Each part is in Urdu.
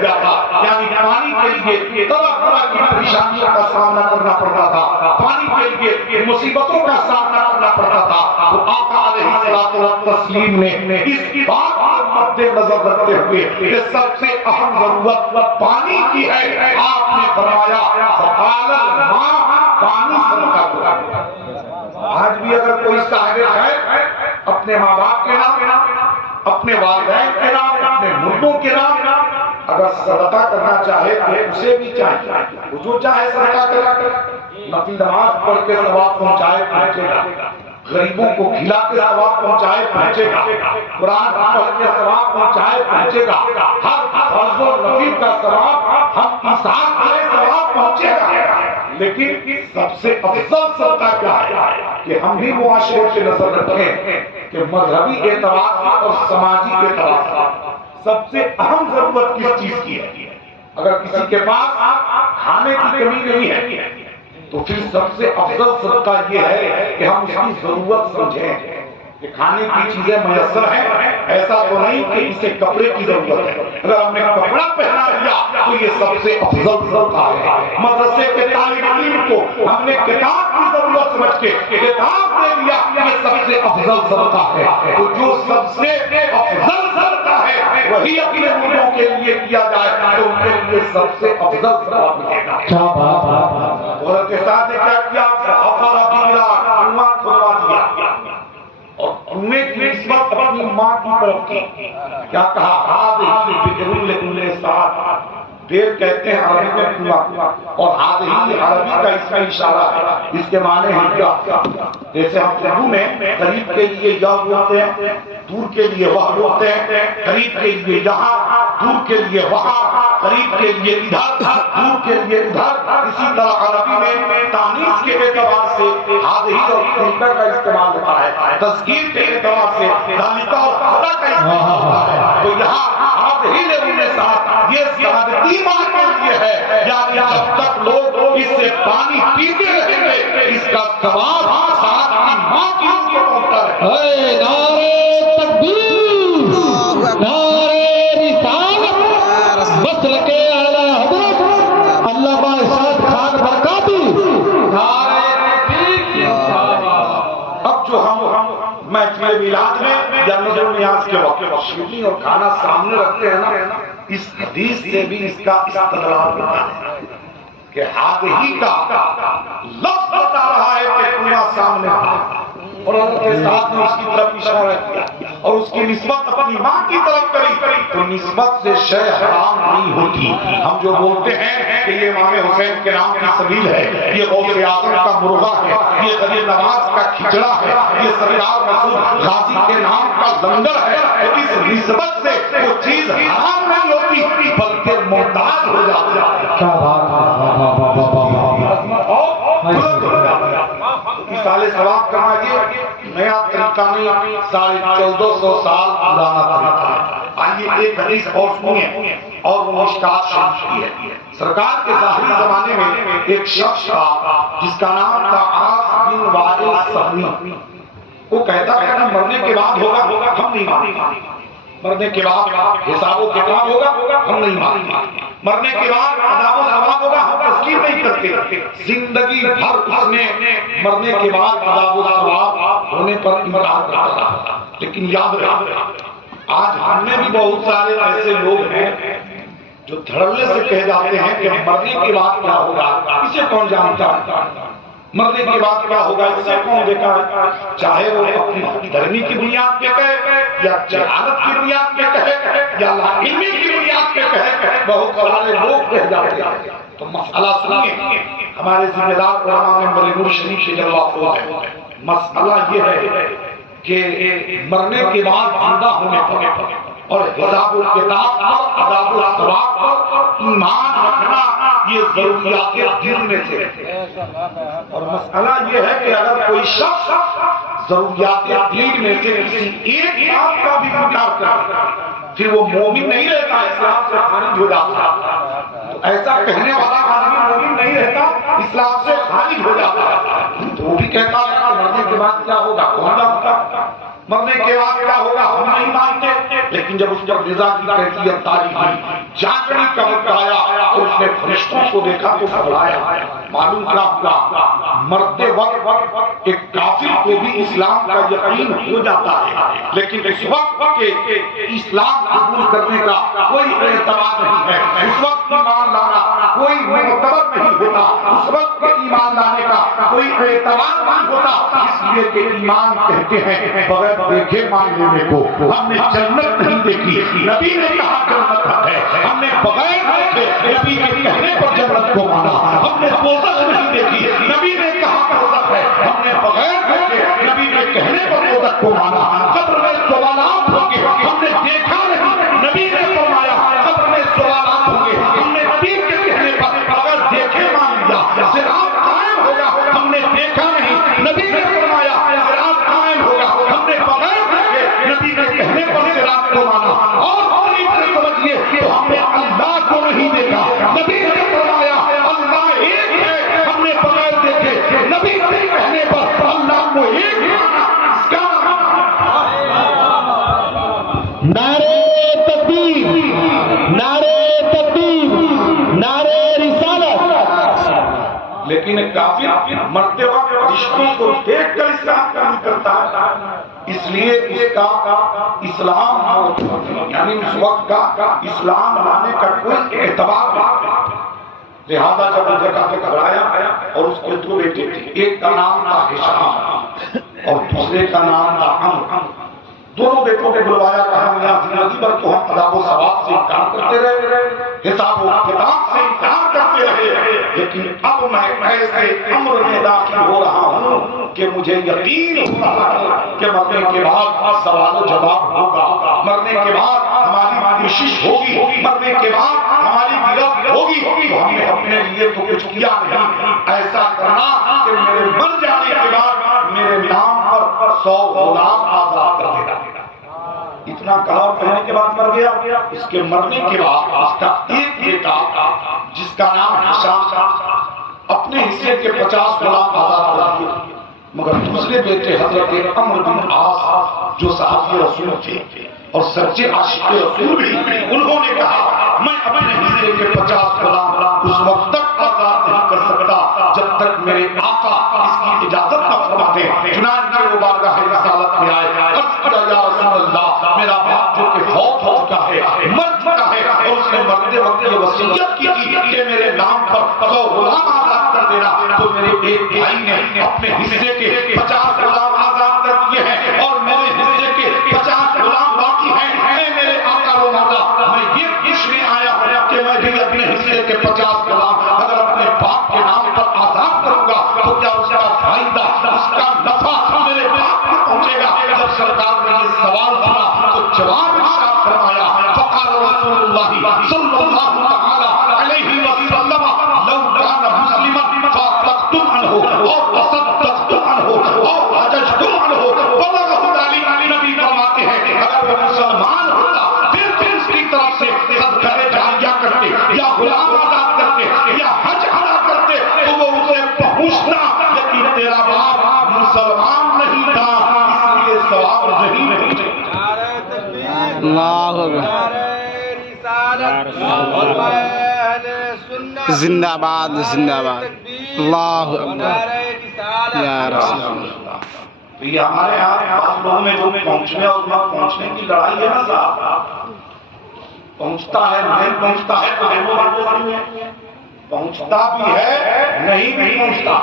دیا تھا، یعنی پانی کے لیے طرح طرح کی پریشانیوں کا سامنا کرنا پڑتا تھا، پانی کے لیے مصیبتوں کا سامنا کرنا پڑتا تھا۔ تو آقا علیہ الصلوۃ والتسلیم نے اس بات کو مد نظر رکھتے ہوئے کہ سب سے اہم ضرورت پانی کی ہے، آپ نے فرمایا فقال الماء، پانی صدقہ کرو۔ آج بھی اگر کوئی صاحب خیر اپنے ماں باپ کے نام، اپنے والدین کے نام، اپنے مردوں کے نام اگر صدقہ کرنا چاہے تو اسے بھی چاہیے، وہ جو چاہے صدقہ کرے، نفل نماز پڑھ کے ثواب پہنچائے پہنچے گا، غریبوں کو کھلا کے ثواب پہنچائے پہنچے گا، قرآن پڑھ کے ثواب پہنچائے پہنچے گا، ہر فرض و نفل کا ثواب ہم انسان کرے ثواب پہنچے گا۔ لیکن سب سے افضل صدقہ کیا ہے کہ ہم بھی معاشرے کی نظر رکھیں کہ مذہبی اعتبار سے اور سماجی اعتبار سے سب سے اہم ضرورت کس چیز کی ہے۔ اگر کسی کے پاس کھانے کی کمی نہیں ہے تو پھر سب سے افضل صدقہ یہ ہے کہ ہم اس کی ضرورت سمجھیں کہ کھانے کی چیزیں میسر ہیں، ایسا تو نہیں کہ اسے کپڑے کی ضرورت ہے، اگر ہم نے کپڑا پہنا لیا تو یہ سب سے افضل صدقہ ہے۔ مدرسے کے طالب علم کو ہم نے کتاب کی ضرورت سمجھ کے کتاب دے دیا، یہ سب سے افضل صدقہ ہے۔ تو جو سب سے افضل صدقہ ہے وہی اپنے مردوں کے لیے کیا جائے تو ان کے لیے سب سے افضل صدقہ ملے گا۔ کیا بات! عورت کے ساتھ نے کیا کیا؟ کنواں کھدوا دیا اور کنویں کی نسبت اپنی ماں کی طرف کی۔ کیا کہا؟ ہادہی بکر لکل ساتھ، دیر کہتے ہیں عربی میں کنواں، اور ہادہی عربی کا اس میں اشارہ ہے، اس کے معنی ہے کیا؟ جیسے ہم اردو میں قریب کے لیے یا بولتے ہیں، دور کے لیے وہ بولتے ہیں، قریب کے لیے یہاں، دور کے لیے وہاں، قریب کے لیے ادھر، دور کے لیے ادھر۔ اسی طرح عربی میں تانیث کے اعتبار سے ہادہی اور تلکا کا استعمال ہوتا ہے، تذکیر کے اعتبار سے ذالکا اور ہذا کا استعمال ہوتا ہے۔ تو یہاں ہادہی نے ساتھ یہ سعادتی ماں کے لیے ہے، یعنی جب تک لوگ اس سے پانی پیتے رہیں گے اس کا ثواب سعادتی ماں کی روح کو پہنچتا ہے۔ نعرہ تکبیر، نعرہ رسالت، مسلک اعلی حضرت علامہ ارشاد خان برکاتی، نعرہ تکبیر۔ اب جو ہم محفل میلاد میں یا نذر و نیاز کے وقت شیرنی اور کھانا سامنے رکھتے ہیں نا، اس حدیث سے بھی اس کا استدلال ہوتا ہے کہ ہادہی کا لفظ بتا رہا ہے کہ کنواں سامنے ہے، اور ان کے ساتھ میں اس کی طرف اشارہ کیا اور اس کی نسبت اپنی ماں کی طرف کری، تو نسبت سے شے حرام نہیں ہوتی۔ ہم جو بولتے ہیں کہ یہ امام حسین کے نام کی سبیل ہے، یہ غوث اعظم کا مرغا ہے، یہ غریب نواز کا کھچڑا ہے، یہ سرکار مسعود غازی کے نام کا لنگر ہے، تو اس نسبت سے وہ چیز حرام نہیں ہوتی بلکہ معتاد ہو جاتی ہے۔ کیا بات سال ثواب کرنا یہ نیا طریقہ نہیں، 1450 سال پرانا طریقہ ہے۔ آئیے ایک حدیث اور سنیے، اور وہ مشکات شریف کی ہے۔ سرکار کے ظاہری زمانے میں ایک شخص تھا جس کا نام تھا عاص بن وائل سہمی۔ وہ کہتا ہے نا مرنے کے بعد ہوگا، ہم نہیں مانتے، مرنے کے بعد حساب و کتاب ہوگا، ہم نہیں مانتے، مرنے کے بعد عذاب و ثواب ہوگا، ہم تسلیم نہیں کرتے۔ زندگی بھر اس نے مرنے کے بعد عذاب و ثواب ہونے پر انکار کرتا رہا۔ لیکن یاد رکھیں، آج ہم میں بھی بہت سارے ایسے لوگ ہیں جو دھڑلے سے کہہ جاتے ہیں کہ مرنے کے بعد کیا ہوگا، اسے کون جانتا ہے، مرنے کے بعد کیا ہوگا اسے کون دیکھا ہے، چاہے وہ اپنی دھرمی کی بنیاد پہ کہے یا جہالت کی بنیاد پہ کہے یا لاعلمی کی بنیاد پہ کہے، بہت سارے لوگ کہہ جاتے ہیں۔ تو مسئلہ سنیے، ہمارے ذمہ دار علماء ممبر نور شریف کے جلوہ ہے، مسئلہ یہ ہے کہ مرنے کے بعد زندہ ہونے پر اور حساب و کتاب پر، عذاب و ثواب پر ایمان رکھنا یہ ضروریات دین میں سے ہے۔ اور مسئلہ یہ ہے کہ اگر کوئی شخص ضروریات دین میں سے کسی ایک بات کا بھی انکار کرے پھر وہ مومن نہیں رہتا، اسلام سے خارج ہو جاتا۔ تو ایسا کہنے والا آدمی مومن نہیں رہتا، اسلام سے خارج ہو جاتا۔ تو وہ بھی کہتا ہے کہ مرنے کے بعد کیا ہوگا، کون جانتا، مرنے کے بعد کیا ہوگا ہم نہیں مانتے، لیکن جب اس پر رضا کی کیفیت تاری ہوئی، جاگنے کا وقت آیا تو اس نے فرشتوں کو دیکھا تو گھبرایا۔ معلوم کیا ہوا؟ مرتے وقت ایک کافر کو بھی اسلام کا یقین ہو جاتا ہے، لیکن اس وقت کے اسلام قبول کرنے کا کوئی اعتبار نہیں ہے، اس وقت ایمان لانا کوئی معتبر نہیں ہوتا، اس وقت کے ایمان لانے کا کوئی اعتبار نہیں ہوتا، اس لیے کہ ایمان کہتے ہیں بغیر دیکھے مان لینے کو۔ ہم نے جنت نہیں دیکھی، نبی نے کہا جنت ہے، ہم نے بغیر دیکھے نبی کے کہنے پر جنت کو مانا، ہم نے دوزخ نہیں دیکھی، نبی نے کہا دوزخ ہے، ہم نے بغیر دیکھے نبی کے کہنے پر دوزخ کو مانا۔ قبر میں سوالات ہوں گے، ہم نے دیکھا نہیں، نبی نے فرمایا قبر میں سوالات ہوں گے، ہم نے نبی کے کہنے پر اگر دیکھے مان لیا۔ صراط قائم ہوگا، ہم نے دیکھا نہیں، نبی نے فرمایا صراط قائم ہوگا، ہم نے بغیر دیکھے نبی کے کہنے پر صراط کو مانا۔ اور سمجھیے تو ہم نے اللہ کو نہیں دیکھا، نبی نے فرمایا اللہ ایک ہے، ہم نے بغیر دیکھے نبی کے کہنے پر اللہ کو ایک مانا۔ اس کا نعرے تکبیر، نعرے تکبیر، نعرے رسالت۔ لیکن کافر مرتے وقت فرشتوں کو دیکھ کر اسلام قبول کرتا ہے، اس لیے اس کا اسلام یعنی اس وقت کا اسلام لانے کا کوئی اعتبار نہیں۔ لہذا جب وہ جگہ پہ گھبرایا اور اس کے دو بیٹے تھے، ایک کا نام تھا ہشام اور دوسرے کا نام تھا عمرو۔ دونوں بیٹوں کو بلوایا، کہا میاں زندگی بھر تو ہم عذاب و ثواب سے انکار کرتے رہے، حساب و کتاب سے انکار کرتے رہے، لیکن اب میں ایسے امر میں داخل ہو رہا ہوں کہ مجھے یقین ہو رہا ہے کہ مرنے کے بعد سوال و جواب ہوگا، مرنے کے بعد ہماری کوشش ہوگی، مرنے کے بعد ہماری گرفت ہوگی۔ تو ہم نے اپنے لیے تو کچھ کیا نہیں، ایسا کرنا کہ میرے مر جانے کے بعد میرے نام پر 100 غلام آزاد کر دینا۔ اتنا کہا اور کہنے کے بعد مر گیا۔ اس کے مرنے کے بعد اس کا ایک بیٹا جس کا نام ہشام تھا اپنے حصے کے 50 غلام آزاد کر دیے، مگر دوسرے بیٹے حضرت عمرو بن عاص جو صحابی رسول تھے اور سچے عاشق رسول بھی، انہوں نے کہا میں اپنے حصے کے 50 غلام اس وقت تک آزاد نہیں کر سکتا جب تک میرے آقا اس کی اجازت نہ فرما دے۔ چنانچہ وہ بارگاہ رسالت میں آئے، عرض کیا یا رسول اللہ میرا باپ جو کہ فوت ہو چکا ہے، مر چکا ہے، اور اس نے مرتے وقت یہ وصیت کی تھی کہ میرے نام پر 100 غلام آزاد کر دینا، تو میرے ایک بھائی نے اپنے حصے کے 50 غلام آزاد کر دیے ہیں اور میرے حصے کے 50 غلام باقی ہیں۔ اے میرے آقا و مولا، میں یہ پوچھنے آیا ہوں کہ میں بھی اپنے حصے کے 50 غلام اگر اپنے باپ کے نام پر آزاد کروں گا تو کیا اس کا فائدہ، اس کا نفع میرے باپ کو پہنچے گا؟ جب سرکار نے یہ سوال سنا تو جواب ارشاد فرمایا، فقال رسول اللہ صلی اللہ تعالی علیہ وسلم لو کان مسلما فاصدقتم عنہ اور تصدقتم عنہ اور حججتم عنہ بلغہ ذلک۔ نبی فرماتے ہیں اگر وہ مسلمان ہوتا پھر اس کی طرف سے صدقہ جاریہ کرتے یا غلام آزاد کرتے یا حج ادا کرتے تو وہ اسے پہنچتا، لیکن تیرا باپ مسلمان نہیں تھا اس لیے ثواب نہیں پہنچے۔ اللہ زندہ باد، زندہ باد، اللہ یا رسول اللہ۔ یہ ہمارے یہاں بعض لوگوں میں جو پہنچنے اور نہ پہنچنے کی لڑائی ہے نا صاحب، پہنچتا ہے نہیں پہنچتا ہے تو دونوں باتیں صحیح ہیں، پہنچتا بھی ہے نہیں بھی پہنچتا۔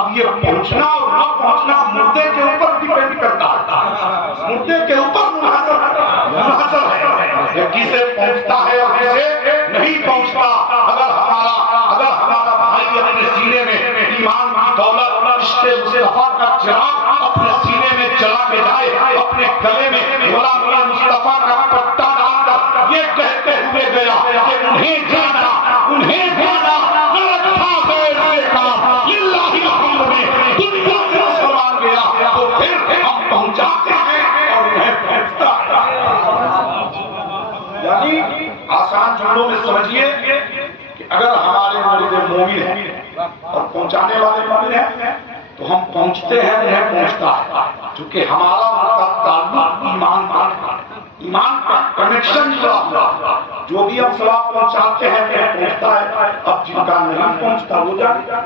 اب یہ پہنچنا اور نہ پہنچنا مردے کے اوپر ڈیپینڈ کرتا ہے، مردے کے اوپر منحصر ہے، کسے پہنچتا ہے اور کسے نہیں پہنچتا۔ اگر ہمارا بھائی اپنے سینے میں ایمان کی دولت عشق مصطفیٰ کا چراغ اپنے سینے میں جلا کے جائے، اپنے گلے میں غلام مصطفیٰ کا پٹا ڈال کر یہ کہتے ہوئے گیا کہ انہیں جانا نہ رکھا غیر سے کام للہ الحمد میں دنیا سے مسلمان گیا، تو پھر ہم پہنچاتے ہیں اور انہیں پہنچتا ہے۔ یعنی آسان جملوں میں سمجھیے کہ اگر ہمارے مرد مومن ہیں اور پہنچانے والے مومن ہیں تو ہم پہنچتے ہیں، انہیں پہنچتا ہے، چونکہ ہمارا ان کا تعلق ایمان ہے۔ ایمان کا کنیکشن جڑا ہوا، جو بھی ہم ثواب پہنچاتے ہیں وہ پہنچتا ہے، اب جن کا نہیں پہنچتا وہ جانے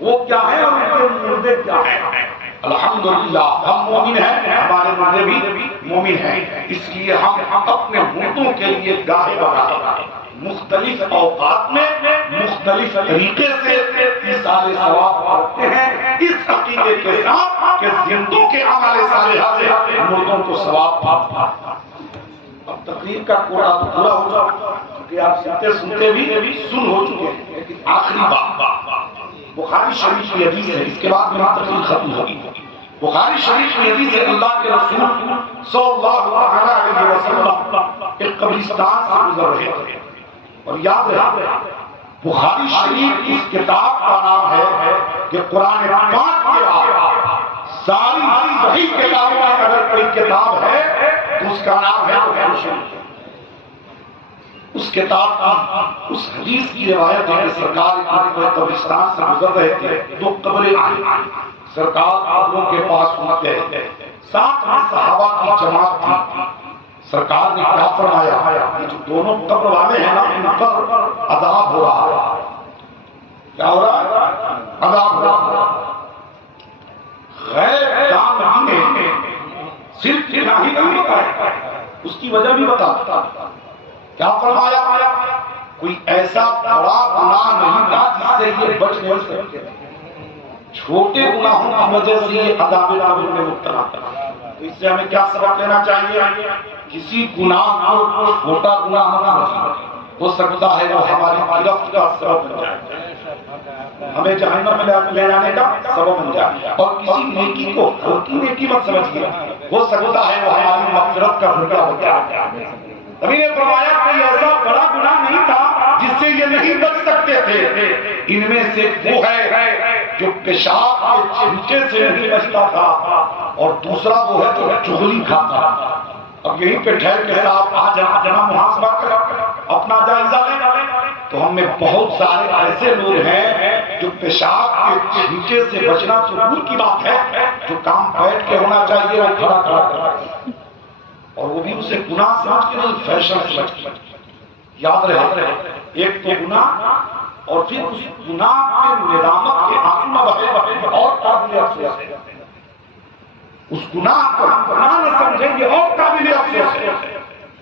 وہ کیا ہے اور ان کے مردے کیا ہے۔ الحمدللہ ہم مومن ہیں، ہمارے مردے بھی مومن ہیں، اس لیے ہم اپنے مردوں کے لیے گاہے بگاہے مختلف اوقات میں مختلف طریقے سے ایصال ثواب کرتے ہیں، اس عقیدے کے ساتھ کہ زندوں کے اعمال صالحہ سے مردوں کو ثواب پاتا۔ اب تقریر کا کوڑا تو پورا ہو جاؤ کہ آپ سنتے بھی سن ہو چکے ہیں، لیکن آخری بات بخاری شریف کی حدیث ہے، اس کے بعد میری تقریر ختم ہوگی۔ بخاری شریف کی حدیث ہے، اللہ کے رسول صلی اللہ علیہ وسلم ایک قبرستان سے گزر رہے تھے، اور یاد رہے بخاری شریف اس کتاب کا نام ہے کہ قرآن پاک کے بعد ساری صحیح کتابوں میں اگر کوئی کتاب ہے تو اس کا نام ہے بخاری شریف۔ اس کتاب کی اس حدیث کی روایت ہے کہ سرکار قبرستان سے گزر رہے تھے، دو قبریں آئی، سرکار قبروں کے پاس ہوتے ہیں، ساتھ میں صحابہ کی جماعت تھی۔ سرکار نے کیا فرمایا، یہ جو دونوں قبر والے ہیں نا ان پر عذاب ہو رہا ہے۔ کیا ہو رہا ہے؟ عذاب ہو رہا ہے۔ غیر جانبی نے صرف الہی نہیں بتایا، اس کی وجہ بھی بتا۔ کیا فرمایا، کوئی ایسا بڑا گناہ نہیں تھا جس سے یہ بچ نہیں سکتے، چھوٹے گناہوں کی وجہ سے یہ عذاب قبر میں مبتلا تھا۔ تو اس سے ہمیں کیا سبق لینا چاہیے، کسی گناہ کو چھوٹا گناہ نہ سمجھیں، ہو سکتا ہے وہ ہماری گرفت کا سبب بن جائے، ہمیں جہنم میں لے جانے کا سبب بن جائے، اور کسی نیکی کو ہلکی نیکی مت سمجھیے، ہو سکتا ہے وہ ہماری مغفرت کا ذریعہ بن جائے۔ نبی نے فرمایا کوئی ایسا بڑا گناہ نہیں تھا جس سے یہ نہیں بچ سکتے تھے، ان میں سے وہ ہے جو پیشاب کے چھینکے سے نہیں بچتا تھا، اور دوسرا وہ ہے جو چغلی کھاتا۔ اب یہیں پہ ٹھہر کے ساتھ آج جناب محاسبہ کر اپنا جائزہ لیں تو ہم میں بہت سارے ایسے لوگ ہیں جو پیشاب کے چھینکے سے بچنا تو دور کی بات ہے، جو کام بیٹھ کے ہونا چاہیے وہ کھڑا کر، اور وہ بھی اسے گناہ سمجھ کے نہیں، فیشن سمجھ کے۔ یاد رہے ایک تو گناہ، اور پھر اس گناہ کے ندامت کے آنسو نہ بہے اور قابل افسوس ہے، اس گناہ کو گناہ نہ سمجھیں گے اور قابل افسوس ہے۔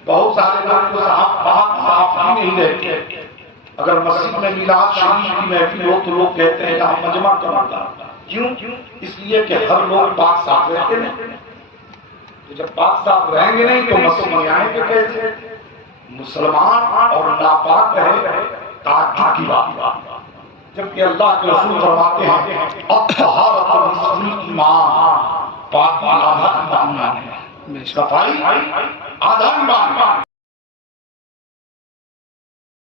بہت سارے لوگ کو صاف ہی نہیں رہتے، اگر مسجد میں میلاد شریف کی محفل ہو تو لوگ کہتے ہیں یہاں مجمع کرنا، کیوں؟ اس لیے کہ ہر لوگ پاک صاف رہتے ہیں، جب پاک صاف رہیں گے نہیں تو مسجد میں آئیں گے کیسے؟ مسلمان اور ناپاک رہے تعجب کی بات، جبکہ اللہ کے رسول فرماتے ہیں الطہارۃ نصف الایمان، پاکی آدھا ایمان ہے، صفائی آدھا ایمان ہے۔